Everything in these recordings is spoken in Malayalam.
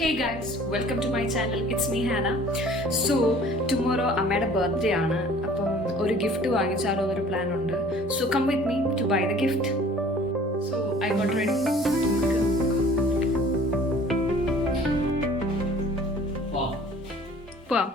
Hey guys, welcome to my channel. It's me Hannah. So tomorrow അമ്മയുടെ ബർത്ത്ഡേ ആണ്. അപ്പം ഒരു ഗിഫ്റ്റ് വാങ്ങിച്ചാലോ എന്നൊരു പ്ലാൻ ഉണ്ട്. So come with me to buy the gift. So I got ready. പോവാം.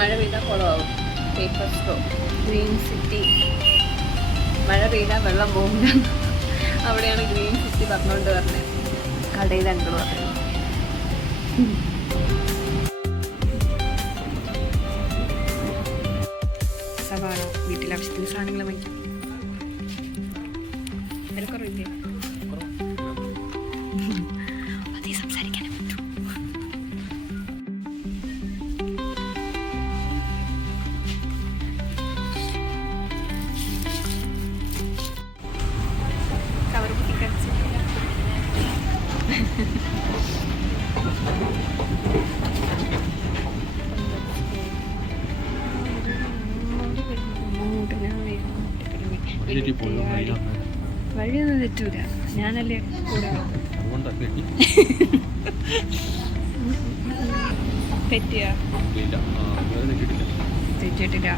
മഴ പെയ്താൽ കുളമാവും. Paper straw, green city. മഴ പെയ്താൽ വെള്ളം പോകില്ല. അവിടെയാണ് ഗ്രീൻ സിറ്റി പറഞ്ഞുകൊണ്ട് പറഞ്ഞത്. കടയിൽ അങ്കിൾ പറഞ്ഞു. സവാള, വീട്ടിൽ ആവശ്യത്തിന് സാധനങ്ങൾ വാങ്ങിക്കും. വിലക്കുറവില്ലേ? അതേ സംസാരിക്കാനും പറ്റൂ. വഴിയൊന്നും തെറ്റൂല, ഞാനല്ലേ കൂടെ. തെറ്റിയ തെറ്റിയിട്ടില്ല.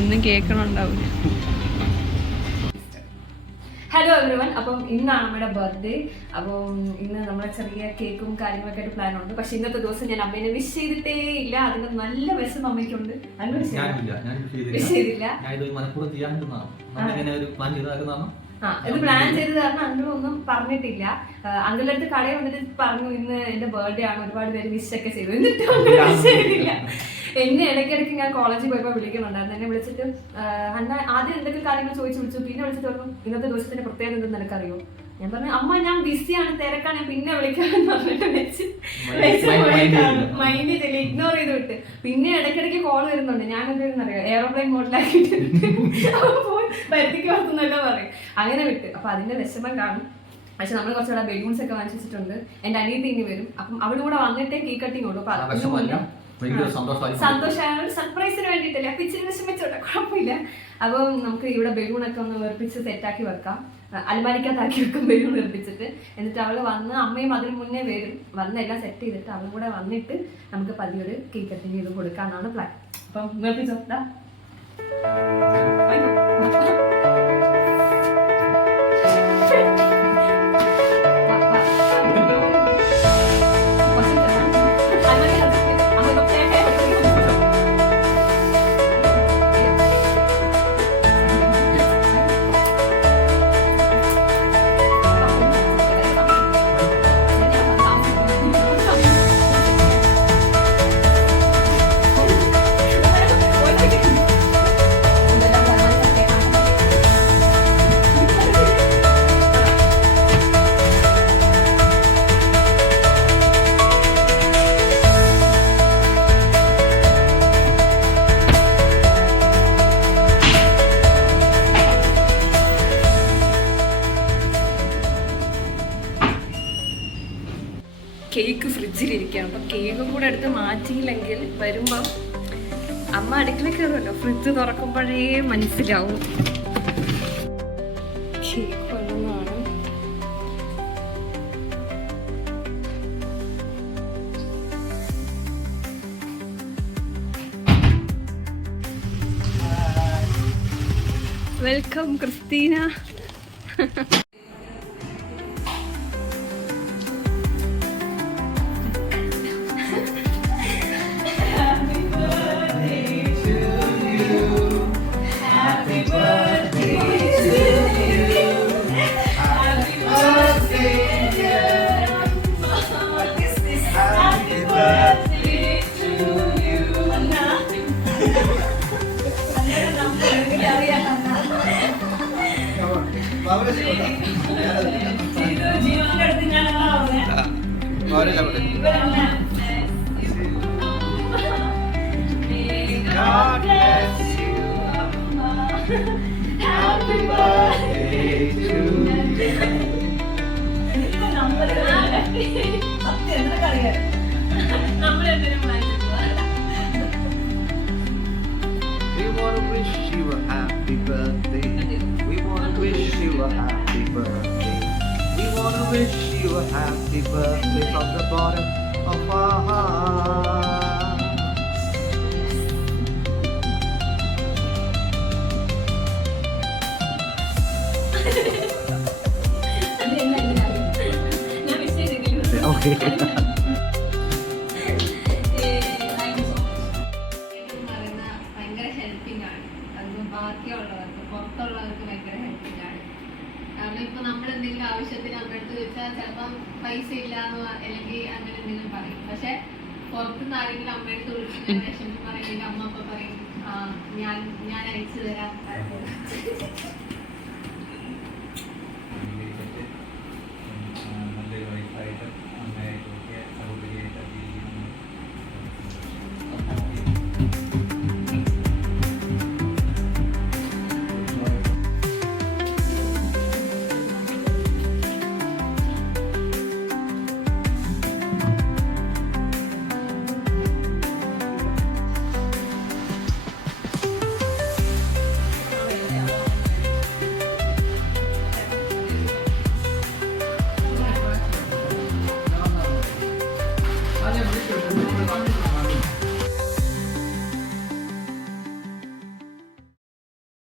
ഒന്നും കേൾക്കണുണ്ടാവില്ല. Hello everyone. അപ്പം ഇന്നാണ് നമ്മുടെ ബർത്ത്ഡേ. അപ്പം ഇന്ന് നമ്മളെ ചെറിയ കേക്കും കാര്യങ്ങളൊക്കെ ആയിട്ട് പ്ലാൻ ഉണ്ട്. പക്ഷെ ഇന്നത്തെ ദിവസം ഞാൻ അമ്മേനെ വിഷ് ചെയ്തിട്ടേ ഇല്ല. അതിന് നല്ല വിഷം അമ്മയ്ക്കുണ്ട്. വിഷ് ചെയ്തില്ല. ഇത് പ്ലാൻ ചെയ്ത് കാരണം അങ്കിൾ ഒന്നും പറഞ്ഞിട്ടില്ല. അങ്കിളുടെ അടുത്ത് കടയിൽ വന്നിട്ട് പറഞ്ഞു ഇന്ന് എന്റെ ബർത്ത്ഡേ ആണ്, ഒരുപാട് പേര് വിഷ് ഒക്കെ ചെയ്തു. എന്നിട്ട് വിഷ് ചെയ്തില്ല. എന്നെ ഇടയ്ക്കിടയ്ക്ക് ഞാൻ കോളേജിൽ പോയപ്പോൾ വിളിക്കുന്നുണ്ടായിരുന്നു. എന്നെ വിളിച്ചിട്ട് അന്ന ആദ്യം എന്തൊക്കെ കാര്യങ്ങൾ വിളിച്ചു. പിന്നെ വിളിച്ചിട്ട് പറഞ്ഞു ഇന്നത്തെ ദിവസത്തിന്റെ പ്രത്യേകത എന്തെന്ന് നിനക്കറിയോ? ഞാൻ പറഞ്ഞു അമ്മ ഞാൻ ബിസിയാണ്, തിരക്കാണ്, ഞാൻ പിന്നെ വിളിക്കാമെന്ന് പറഞ്ഞിട്ട് മൈൻഡ് ചെയ്തില്ല, ഇഗ്നോർ ചെയ്ത് വിട്ട്. പിന്നെ ഇടയ്ക്കിടയ്ക്ക് കോൾ വരുന്നുണ്ട്. ഞാൻ എന്താണെന്നറിയാം, എയറോപ്ലെയിൻ മോഡിലാക്കിയിട്ട് പോയി പരുത്തിക്ക് വളർത്തുന്നല്ലോ പറയും. അങ്ങനെ വിട്ട്. അപ്പൊ അതിന്റെ വിഷമം കാണും. പക്ഷെ നമ്മൾ കുറച്ചുകൂടെ ബലൂൺസ് ഒക്കെ വാങ്ങിച്ചിട്ടുണ്ട്. എന്റെ അനിയത്തി ഇനി വരും. അപ്പം അവിടെ കൂടെ വന്നിട്ടേ കേക്ക് കട്ടിങ് ഉള്ളൂ. സന്തോഷമാണ്, സർപ്രൈസിന് വേണ്ടിയിട്ടല്ലേ. അപ്പൊ ഇച്ചിരി വിഷമിച്ചോട്ടെ, കുഴപ്പമില്ല. അപ്പം നമുക്ക് ഇവിടെ ബലൂണൊക്കെ ഒന്ന് വെറുപ്പിച്ച് സെറ്റാക്കി വെക്കാം. അലമാരിക്കകത്താക്കി വെക്കും ബലൂൺ വെറുപ്പിച്ചിട്ട്. എന്നിട്ട് അവള് വന്ന് അമ്മയും അതിന് മുന്നേ വരും. വന്ന് എല്ലാം സെറ്റ് ചെയ്തിട്ട് അവളും കൂടെ വന്നിട്ട് നമുക്ക് പതിയൊരു കേക്ക് കട്ടിങ് ചെയ്ത് കൊടുക്കാന്നാണ് പ്ലാൻ. അപ്പം വെറുപ്പിച്ചോ. കേക്ക് ഫ്രിഡ്ജിലിരിക്കുകയാണ്. അപ്പം കേക്കും കൂടെ എടുത്ത് മാറ്റിയില്ലെങ്കിൽ വരുമ്പം അമ്മ അടുക്കള കയറുമല്ലോ, ഫ്രിഡ്ജ് തുറക്കുമ്പോഴേ മനസ്സിലാവും. കൊള്ളുന്നതാണ്. Welcome Christina. God bless you. Happy birthday to We wanna wish you a happy birthday. We wanna wish you a happy birthday. We wanna wish you a happy birthday from the bottom of our heart. Okay. ഭയങ്കര ഹെൽപ്പിംഗ് ആണ്. അത് ബാക്കിയുള്ളവർക്ക് പുറത്തുള്ളവർക്ക് ഭയങ്കര ഹെൽപ്പിംഗ് ആണ്. കാരണം ഇപ്പൊ നമ്മൾ എന്തെങ്കിലും ആവശ്യത്തിന് അമ്മടുത്ത് ചോദിച്ചാൽ ചിലപ്പം പൈസ ഇല്ലാന്ന് അല്ലെങ്കിൽ അങ്ങനെ എന്തെങ്കിലും പറയും. പക്ഷെ പുറത്തുനിന്ന് ആരെങ്കിലും അമ്മയെടുത്ത് വിളിച്ചിട്ട് വിഷമം പറയുമെങ്കിൽ അമ്മ അപ്പൊ പറയും, ഞാൻ അയച്ചു തരാം.